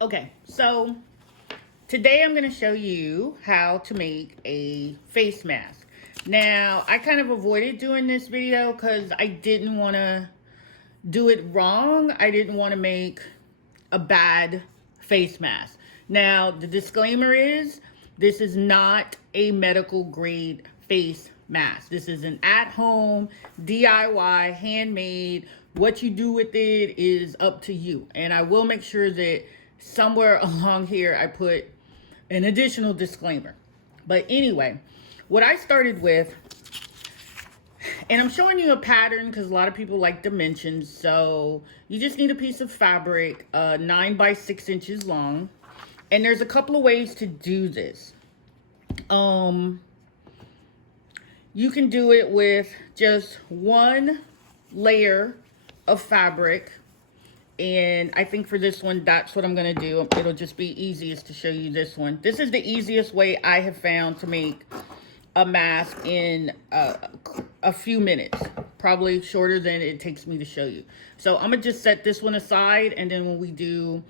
Okay, so today I'm going to show you how to make a face mask. Now, I kind of avoided doing this video because I didn't want to do it wrong. I didn't want to make a bad face mask. Now, the disclaimer is this is not a medical grade face mask. This is an at-home, DIY, handmade. What you do with it is up to you. And I will make sure that somewhere along here I put an additional disclaimer. But anyway, what I started with, and I'm showing you a pattern because a lot of people like dimensions. So you just need a piece of fabric, 9 by 6 inches long. And there's a couple of ways to do this. You can do it with just one layer of fabric. And I think for this one, that's what I'm going to do. It'll just be easiest to show you this one. This is the easiest way I have found to make a mask in a few minutes. Probably shorter than it takes me to show you. So I'm going to just set this one aside. And then when we do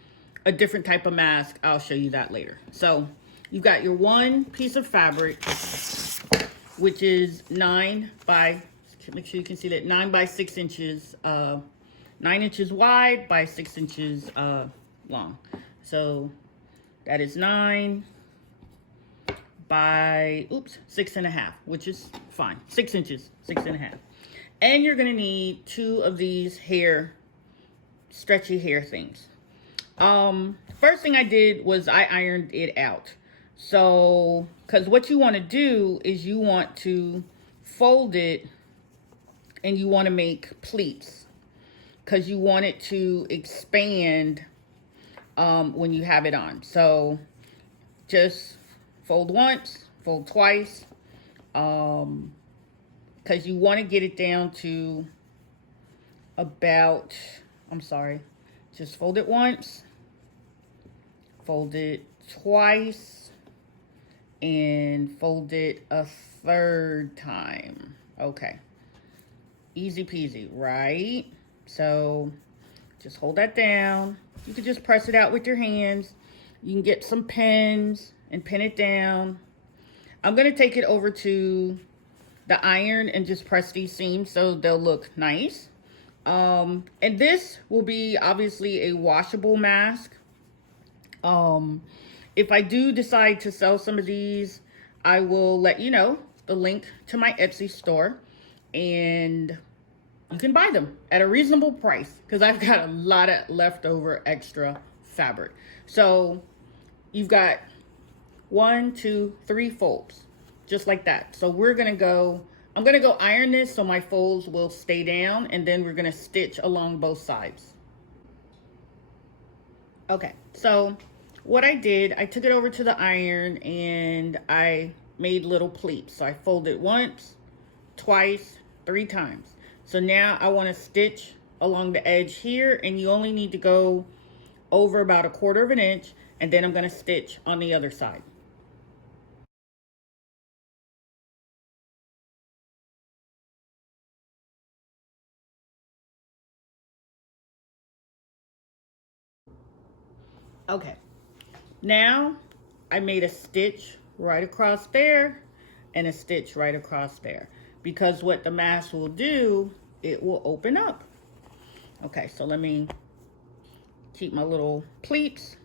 a different type of mask, I'll show you that later. So you've got your one piece of fabric, which is 9 by, make sure you can see that, 9 by 6 inches, 9 inches wide by 6 inches long. So that is 9 by, 6.5, which is fine. 6 inches, 6.5. And you're gonna need 2 of these stretchy hair things. First thing I did was I ironed it out. So, because what you want to do is you want to fold it and you want to make pleats because you want it to expand when you have it on. So just fold once, fold twice, because you want to get it down to about, just fold it once, fold it twice, and fold it a third time. Okay, easy peasy, right? So just hold that down. You can just press it out with your hands. You can get some pins and pin it down. I'm gonna take it over to the iron and just press these seams so they'll look nice. And this will be obviously a washable mask. If I do decide to sell some of these, I will let you know the link to my Etsy store, and you can buy them at a reasonable price because I've got a lot of leftover extra fabric. So you've got 1, 2, 3 folds, just like that. So I'm gonna go iron this so my folds will stay down, and then we're gonna stitch along both sides. Okay, so what I did, I took it over to the iron and I made little pleats. So I folded once, twice, 3 times. So now I want to stitch along the edge here, and you only need to go over about 1/4 of an inch, and then I'm going to stitch on the other side. Okay. Now I made a stitch right across there and a stitch right across there, because what the mask will do, it will open up. Okay, so let me keep my little pleats,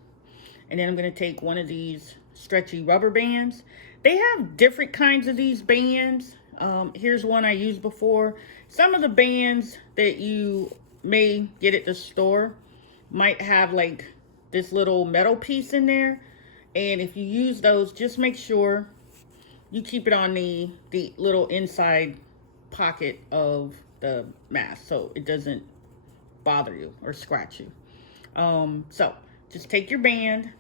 and then I'm going to take one of these stretchy rubber bands. They have different kinds of these bands. Here's one I used before. Some of the bands that you may get at the store might have like this little metal piece in there, and if you use those, just make sure you keep it on the little inside pocket of the mask so it doesn't bother you or scratch you. So just take your band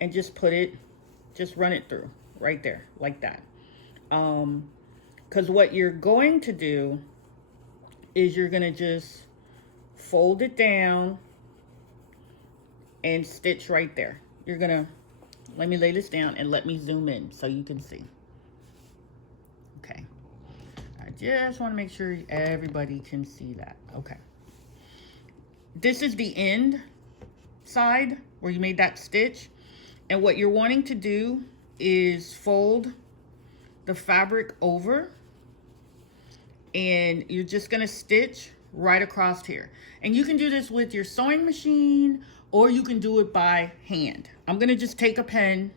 and just run it through right there like that. Because what you're going to do is you're going to just fold it down and stitch right there. You're gonna, let me lay this down and let me zoom in so you can see. Okay, I just want to make sure everybody can see that. Okay, this is the end side where you made that stitch. And what you're wanting to do is fold the fabric over, and you're just gonna stitch right across here. And you can do this with your sewing machine, or you can do it by hand. I'm gonna just take a pen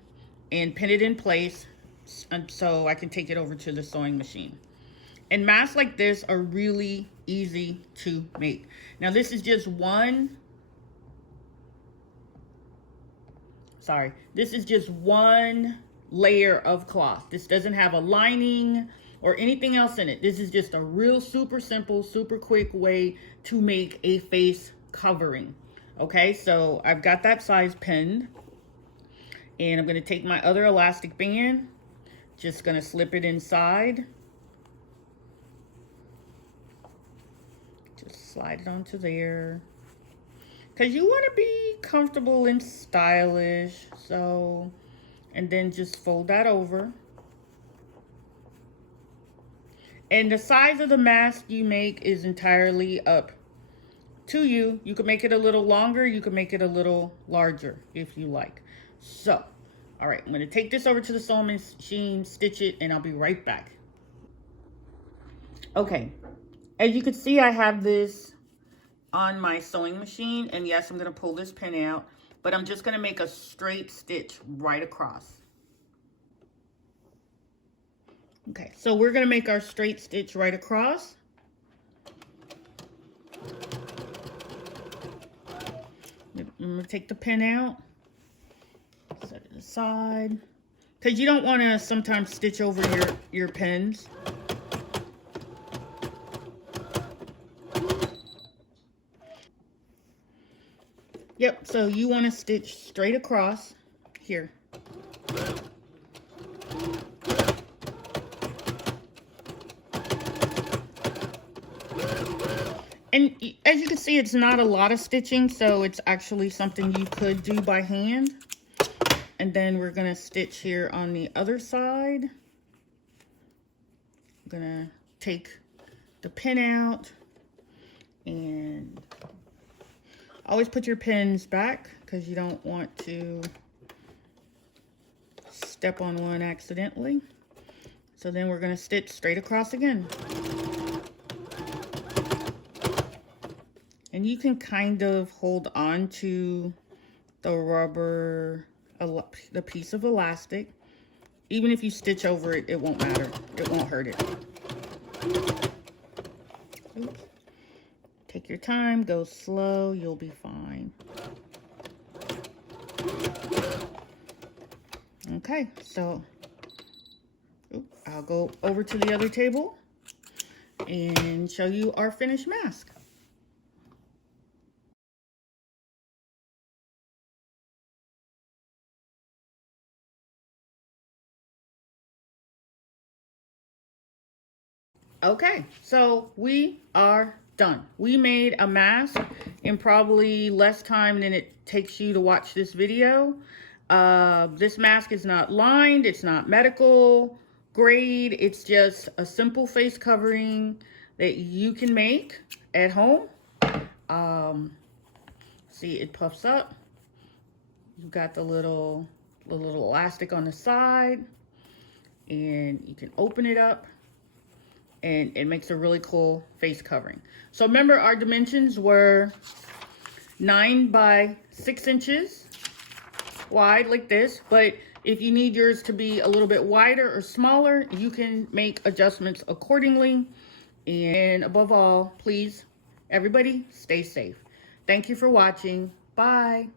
and pin it in place so I can take it over to the sewing machine. And masks like this are really easy to make. Now this is just one, this is just one layer of cloth. This doesn't have a lining or anything else in it. This is just a real super simple, super quick way to make a face covering. Okay, so I've got that size pinned, and I'm gonna take my other elastic band, just gonna slip it inside. Just slide it onto there. Because you want to be comfortable and stylish. So, and then just fold that over. And the size of the mask you make is entirely up to you. You can make it a little longer. You can make it a little larger if you like. So, all right, I'm going to take this over to the sewing machine, stitch it, and I'll be right back. Okay, as you can see, I have this on my sewing machine, and yes, I'm going to pull this pin out, but I'm just going to make a straight stitch right across. Okay, so we're going to make our straight stitch right across. I'm going to take the pin out, set it aside, because you don't want to sometimes stitch over your pins. Yep, so you want to stitch straight across here. And as you can see, it's not a lot of stitching, so it's actually something you could do by hand. And then we're going to stitch here on the other side. I'm going to take the pin out, and always put your pins back because you don't want to step on one accidentally. So then we're going to stitch straight across again. And you can kind of hold on to the rubber, the piece of elastic. Even if you stitch over it, it won't matter. It won't hurt it. Oops. Take your time, go slow, you'll be fine. Okay, so I'll go over to the other table and show you our finished mask. Okay, so we are done. We made a mask in probably less time than it takes you to watch this video. This mask is not lined, it's not medical grade, it's just a simple face covering that you can make at home. See, it puffs up. You've got the little elastic on the side, and you can open it up, and it makes a really cool face covering. So remember, our dimensions were 9 by 6 inches wide like this, but if you need yours to be a little bit wider or smaller, you can make adjustments accordingly. And above all, please, everybody, stay safe. Thank you for watching. Bye.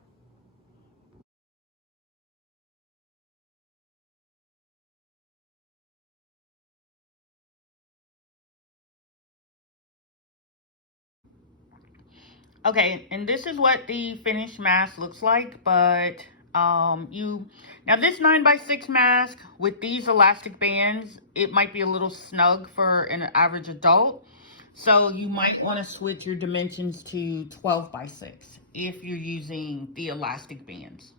Okay, and this is what the finished mask looks like, but now this 9 by 6 mask with these elastic bands, it might be a little snug for an average adult. So you might want to switch your dimensions to 12 by 6 if you're using the elastic bands.